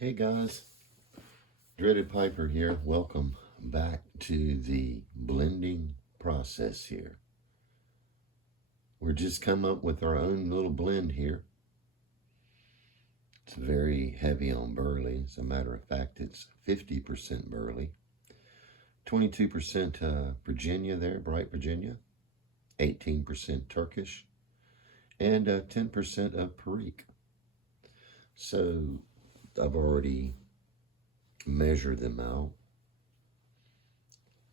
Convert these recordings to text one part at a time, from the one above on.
Hey guys, Dreaded Piper here. Welcome back to the blending process here. We're just come up with our own little blend here. It's very heavy on burley. As a matter of fact, it's 50% burley, 22% Virginia there, bright Virginia, 18% Turkish, and 10% of Perique. So I've already measured them out.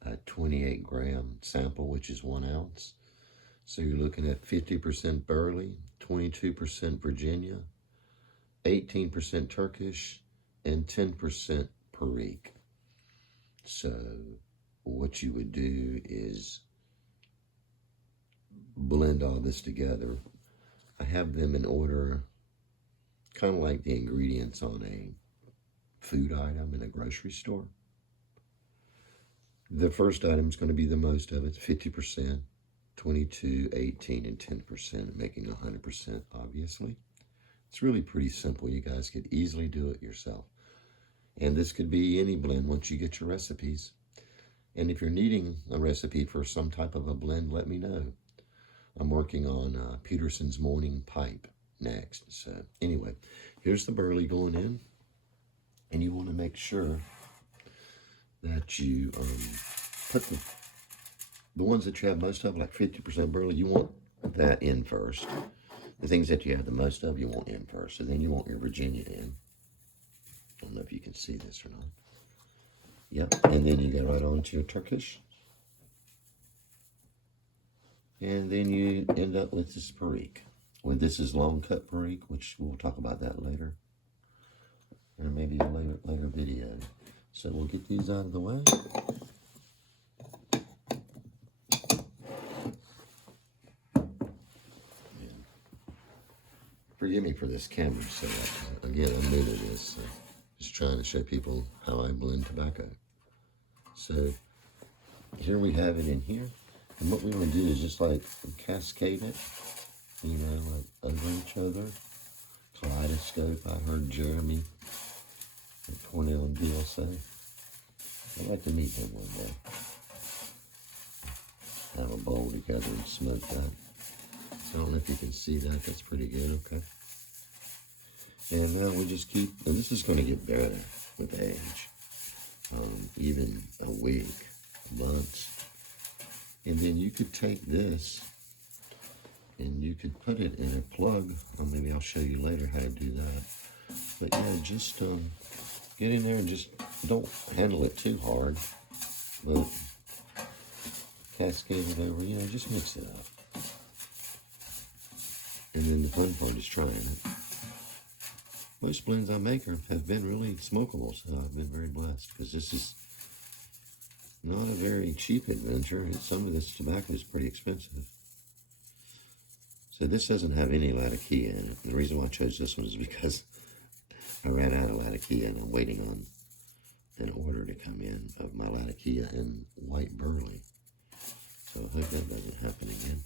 A 28 gram sample, which is 1 ounce. So you're looking at 50% burley, 22% Virginia, 18% Turkish, and 10% Perique. So what you would do is blend all this together. I have them in order, kind of like the ingredients on a food item in a grocery store. The first item is going to be the most of it, 50%, 22, 18, and 10%, making 100%, obviously. It's really pretty simple. You guys could easily do it yourself. And this could be any blend once you get your recipes. And if you're needing a recipe for some type of a blend, let me know. I'm working on Peterson's Morning Pipe next. So anyway, here's the burley going in. And you want to make sure that you put the ones that you have most of, like 50% burley, you want that in first. The things that you have the most of, you want in first. And then you want your Virginia in. I don't know if you can see this or not. Yep. And then you go right on to your Turkish. And then you end up with this Perique. Well, this is long cut Perique, which we'll talk about that later. Or maybe a later video. So we'll get these out of the way. Forgive me for this camera setup. Again, I'm new to this. So just trying to show people how I blend tobacco. So here we have it in here. And what we want to do is just like cascade it, you know, like over each other. Kaleidoscope, I heard Jeremy and Cornell and Deal say. I'd like to meet him one day. Have a bowl together and smoke that. So I don't know if you can see that. That's pretty good, okay? And now we just keep, and this is going to get better with age. Even a week, months. And then you could take this and you could put it in a plug, or maybe I'll show you later how to do that. But yeah, just get in there and just don't handle it too hard, but cascade it over, you know, just mix it up. And then the fun part is trying it. Most blends I make have been really smokable, so I've been very blessed, because this is not a very cheap adventure. Some of this tobacco is pretty expensive. So this doesn't have any Latakia in it. The reason why I chose this one is because I ran out of Latakia and I'm waiting on an order to come in of my Latakia and white burley. So I hope that doesn't happen again.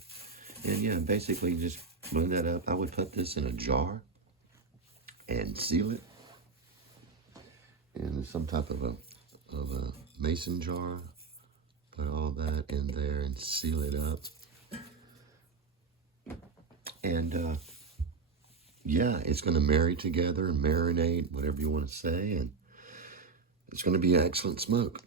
And yeah, basically just blend that up. I would put this in a jar and seal it in some type of a mason jar. Put all that in there and seal it up. And yeah, it's going to marry together and marinate, whatever you want to say, and it's going to be an excellent smoke.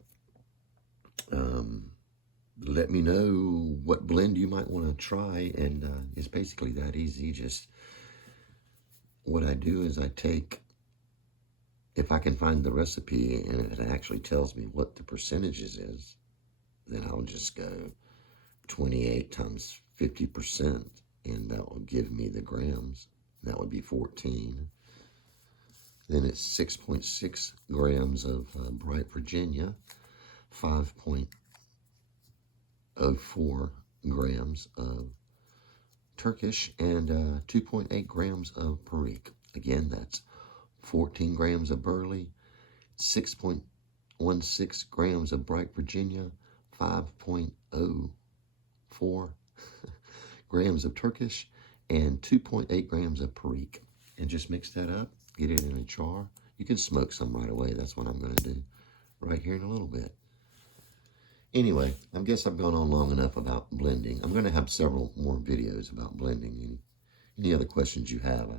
Let me know what blend you might want to try, and it's basically that easy. Just what I do is I take, if I can find the recipe and it actually tells me what the percentages is, then I'll just go 28 times 50%, and that will give me the grams. That would be 14. Then it's 6.6 grams of bright Virginia, 5.04 grams of Turkish, and 2.8 grams of Perique. Again, that's 14 grams of burley, 6.16 grams of bright Virginia, 5.04 grams of Turkish, and 2.8 grams of Perique. And just mix that up, get it in a jar, You can smoke some right away. That's what I'm going to do right here in a little bit. Anyway, I guess I've gone on long enough about blending. I'm going to have several more videos about blending. Any other questions you have, I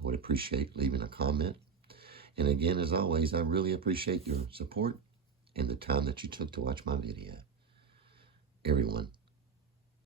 would appreciate leaving a comment. And again, as always, I really appreciate your support and the time that you took to watch my video. Everyone,